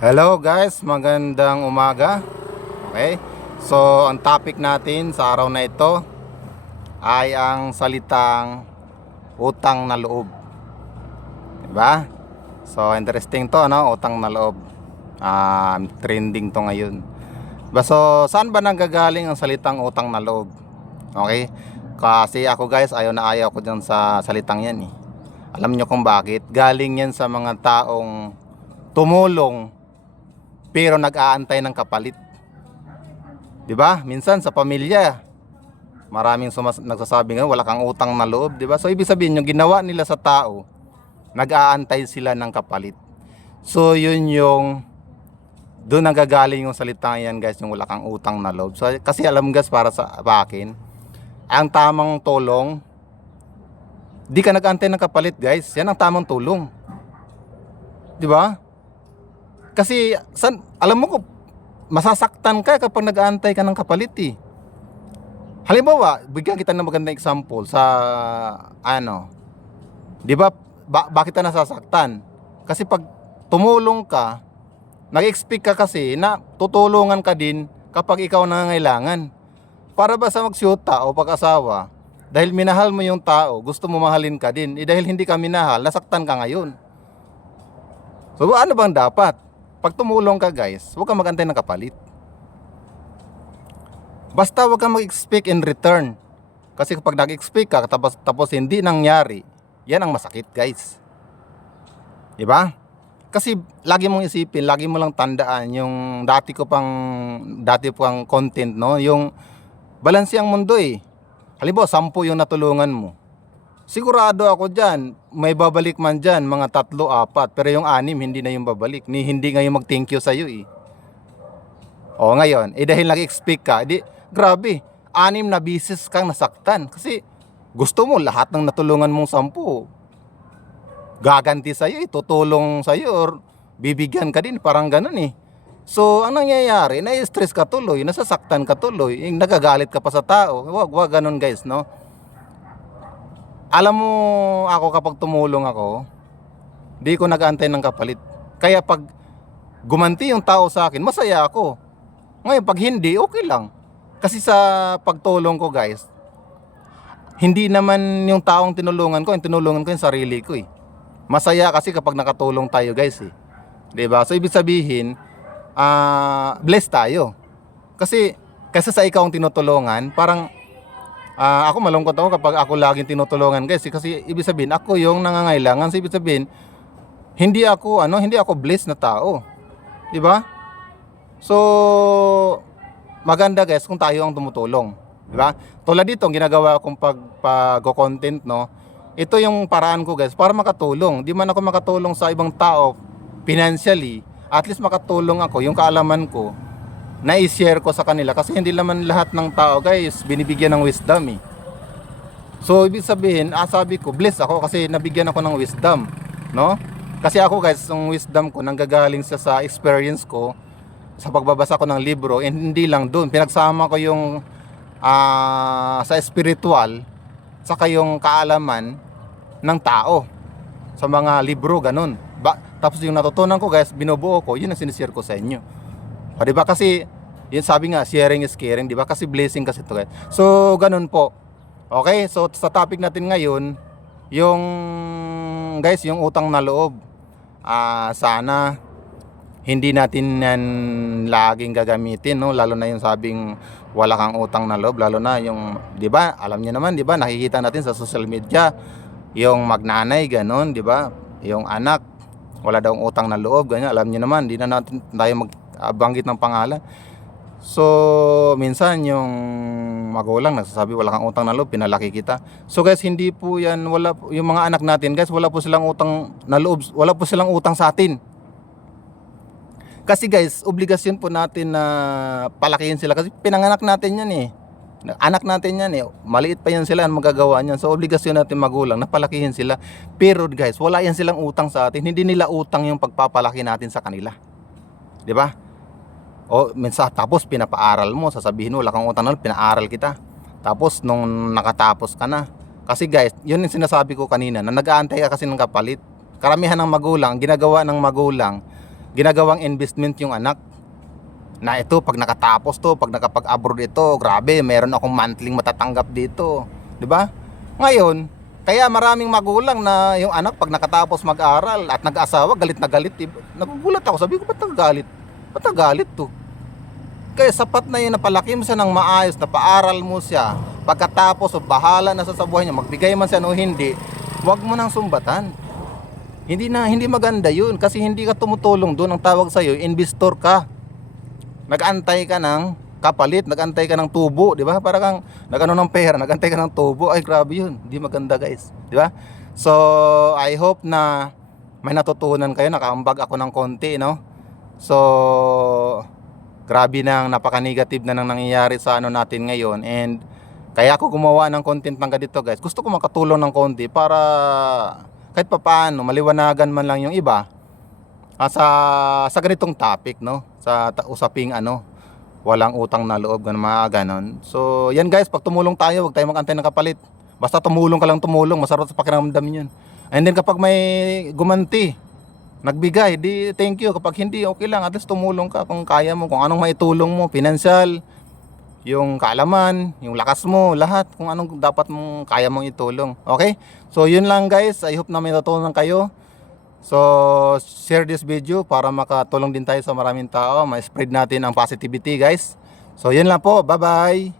Hello guys, magandang umaga. Okay? So, ang topic natin sa araw na ito ay ang salitang utang na loob. Diba? So, interesting to, no? Utang na loob. Trending to ngayon. So, saan ba nanggagaling ang salitang utang na loob? Okay? Kasi ako guys, ayaw na ayaw ko dyan sa salitang yan eh. Alam nyo kung bakit? Galing yan sa mga taong tumulong pero nag-aantay ng kapalit. 'Di ba? Minsan sa pamilya, maraming nagsasabi nga wala kang utang na loob, 'di ba? So ibig sabihin yung ginawa nila sa tao, nag-aantay sila ng kapalit. So yun yung doon nagagaling yung salita yan, guys, yung wala kang utang na loob. So kasi alam guys, para sa akin, ang tamang tulong, di ka nag-aantay ng kapalit, guys. Yan ang tamang tulong. 'Di ba? Kasi alam mo ko, masasaktan ka kapag nag-aantay ka ng kapalit eh. Halimbawa, bigyan kita ng magandang example sa ano. 'Di ba? Bakit ka nasasaktan? Kasi pag tumulong ka, nag-expect ka kasi na tutulungan ka din kapag ikaw nangangailangan. Para ba sa magsyuta o pag-asawa, dahil minahal mo yung tao, gusto mo mahalin ka din. Dahil hindi ka minahal, nasaktan ka ngayon. So ano bang dapat? Pag tumulong ka, guys, huwag kang mag-antay ng kapalit. Basta huwag kang mag-expect in return. Kasi kapag nag-expect ka tapos hindi nangyari, yan ang masakit, guys. Diba? Kasi lagi mong isipin, lagi mo lang tandaan yung dati pang content, no? Yung balanse ang mundo eh. Halimbawa, 10 yung natulungan mo. Sigurado ako dyan, may babalik man dyan, mga 3, 4. Pero yung 6, hindi na yung babalik. Hindi ngayon mag-thank you sa'yo eh. O ngayon, dahil nag-expect ka, grabe, 6 na bisis kang nasaktan. Kasi gusto mo lahat ng natulungan mong 10, gaganti sa'yo eh, tutulong sa'yo or bibigyan ka din, parang ganun eh. So, ang nangyayari, na-stress ka tuloy, nasasaktan ka tuloy, nagagalit ka pa sa tao. Wag ganun, guys, no? Alam mo, ako kapag tumulong ako, di ko nag-aantay ng kapalit. Kaya pag gumanti yung tao sa akin, masaya ako. Ngayon, pag hindi, okay lang. Kasi sa pagtulong ko, guys, hindi naman yung taong tinulungan ko, yung tinulungan ko yung sarili ko eh. Masaya kasi kapag nakatulong tayo, guys eh. Diba? So, ibig sabihin, blessed tayo. Kasi sa ikaw ang tinutulungan, parang ako malungkot ako kapag ako laging tinutulungan, guys, kasi ibig sabihin ako yung nangangailangan. So ibig sabihin hindi ako blessed na tao. 'Di ba? So maganda, guys, kung tayo ang tumutulong, 'di ba? Tulad dito ang ginagawa kong pag-content, no. Ito yung paraan ko, guys, para makatulong. Di man ako makatulong sa ibang tao financially, at least makatulong ako yung kaalaman ko na i-share ko sa kanila, kasi hindi naman lahat ng tao, guys, binibigyan ng wisdom eh. So ibig sabihin, sabi ko, blessed ako kasi nabigyan ako ng wisdom, no? Kasi ako, guys, yung wisdom ko nanggagaling sa experience ko sa pagbabasa ko ng libro, and hindi lang doon, pinagsama ko yung sa spiritual saka yung kaalaman ng tao sa mga libro, ganun. Tapos yung natutunan ko, guys, binubuo ko, yun ang sinishare ko sa inyo. O, diba? Kasi yun, sabi nga, sharing is caring, diba? Kasi blessing kasi ito, guys. So ganun po. Okay, so sa topic natin ngayon, yung, guys, yung utang na loob. Sana hindi natin yan laging gagamitin, no? Lalo na yung sabing wala kang utang na loob, lalo na yung, diba? Alam niyo naman, diba? Nakikita natin sa social media yung magnanay, ganun, diba? Yung anak, wala daw utang na loob, ganyan. Alam niyo naman, di na natin tayo magbanggit ng pangalan. So minsan yung magulang nagsasabi wala kang utang na loob, pinalaki kita. So guys, hindi po yan, yung mga anak natin, guys, wala po silang utang na loob, wala po silang utang sa atin. Kasi, guys, obligasyon po natin na palakihin sila, kasi pinanganak natin yan eh. Anak natin yan eh. Maliit pa yan sila, ang magagawa niyan. So obligasyon natin magulang na palakihin sila. Pero, guys, wala yan silang utang sa atin. Hindi nila utang yung pagpapalaki natin sa kanila. 'Di ba? O minsan tapos pinapaaral mo, sasabihin mo wala kang utang na loob, pinaaral kita. Tapos nung nakatapos ka na. Kasi, guys, yun yung sinasabi ko kanina, na nag-aantay ka kasi ng kapalit. Karamihan ng magulang, ginagawa ng magulang, ginagawang investment yung anak. Na ito, pag nakatapos to, pag nakapag-abroad ito, grabe, meron akong monthly matatanggap dito. 'Di ba? Ngayon, kaya maraming magulang na yung anak pag nakatapos mag-aral at nag-asawa, galit na galit. Nagugulat ako, sabi ko, ba't nagalit? Ba't nagalit to? Kaya sapat na yun, napalaki mo siya ng maayos, napaaral mo siya. Pagkatapos, bahala na sa buhay niya, magbigay man siya o hindi, wag mo nang sumbatan. Hindi maganda yun kasi hindi ka tumutulong doon. Ang tawag sa'yo, investor ka. Nag-antay ka ng kapalit, nag-antay ka ng tubo, di ba? Para kang nagano ng pera, nag-antay ka ng tubo. Ay, grabe yun. Hindi maganda, guys. Di ba? So, I hope na may natutunan kayo. Nakaambag ako ng konti, no? So, grabe nang napaka-negative na nang nangyayari sa ano natin ngayon. And kaya ako gumawa ng content ng ganito, guys. Gusto ko makatulong ng konti para kahit papaano maliwanagan man lang yung iba sa ganitong topic, no? Sa usaping ano, walang utang na loob, mga ganon. So, yan guys, pag tumulong tayo, huwag tayo mag-antay ng kapalit. Basta tumulong ka lang tumulong, masarap sa pakiramdam yun. And then kapag may gumanti, nagbigay, di thank you. Kapag hindi, okay lang, at least tumulong ka kung kaya mo, kung anong maitulong mo, financial, yung kaalaman, yung lakas mo, lahat, kung anong dapat mong kaya mong itulong. Okay? So, yun lang guys. I hope na may natutunan kayo. So, share this video para makatulong din tayo sa maraming tao. Ma-spread natin ang positivity, guys. So, yun lang po. Bye-bye!